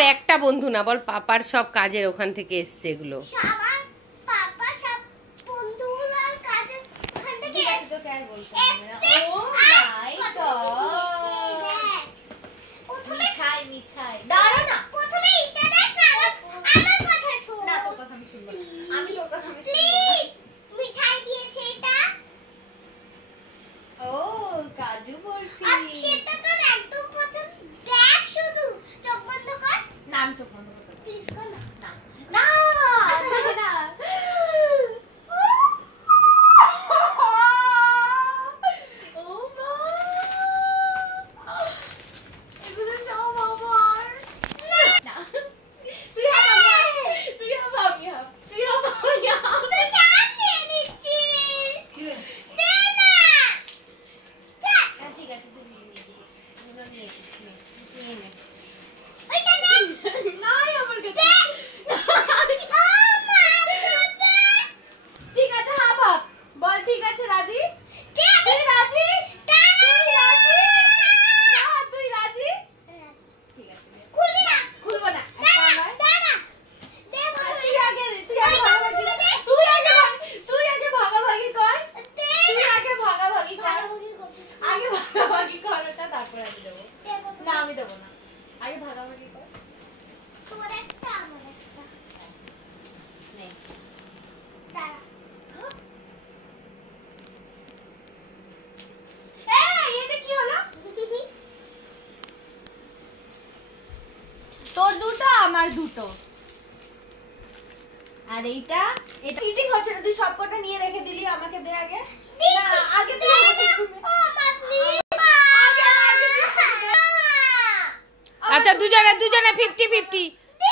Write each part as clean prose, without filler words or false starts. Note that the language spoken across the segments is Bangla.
পাপার একটা বন্ধু না, বল পাপার সব কাজের ওখান থেকে এসছে এগুলো। কাজু বরফি সেটা তো একদম পছন্দ। দেখ শুধু চোখ বন্ধ কর। নাম চোখ বন্ধ কর প্লিজ কর না। না না ও মা এগুলো সব আমার না তুই আমি তুই সামনে নিচ্ছিস। দে না। ঠিক আছে তুই নিয়ে নে ওইটা দে। নাই আমার কাছে দে। ও মা ঠিক আছে হ্যাঁ বাপ বল ঠিক আছে রাজি তুই রাজি তুই রাজি ঠিক আছে খুলবি না। খুলবো না দে না। দে না। দে বল। তুই আগে ভাগাভাগি কর দে তুই না। আগে ভাগাভাগি কর ভাগাভাগি করছিস। আগে ভাগাভাগি কর ওটা তারপর আমি দেবো দে বল। না আমি দেবো না আগে ভাগাভাগি কর তোর একটা আমার একটা। নে দাঁড়া। এই এটা কি হলো তোর দুটো আমার দুটো আর এইটা এটা চিটিং হচ্ছে না তুই সবকটা নিয়ে রেখে দিলি আমাকে দে আগে না আগে তুই আমাকে ও মা প্লিজ। আচ্ছা দুজনে 50-50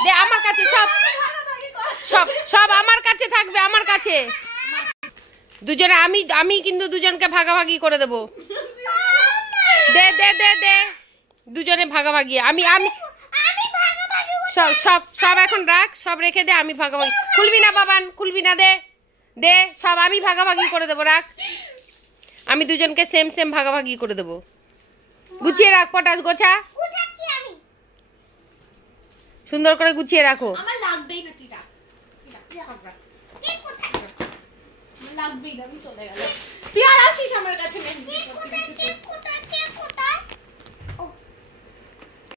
দে আমার কাছে সব ভাগাভাগি কর সব সব আমার কাছে থাকবে, আমার কাছে দুজনে। আমি কিন্তু দুজনকে ভাগাভাগি করে দেব। দে দে দে দে দুজনে ভাগাভাগি। আমি ভাগাভাগি সব সব সব এখন রাখ, সব রেখে দে, আমি ভাগাভাগি। খুলবি না বাবান, খুলবি না। দে দে সব আমি ভাগাভাগি করে দেবো, রাখ। আমি দুজনকে সেম ভাগাভাগি করে দেবো। গুছিয়ে রাখ, পটাশ গোছা উঠাচ্ছি আমি। সুন্দর করে গুছিয়ে রাখো। আমার লাগবেই না তুই রাখ সব রাখ কে কোথায়? আমার লাগবেই না আমি চলে গেলাম তুই আর আসিস আমার কাছে মেহেন্দি কে কোথায়? কে কোথায়?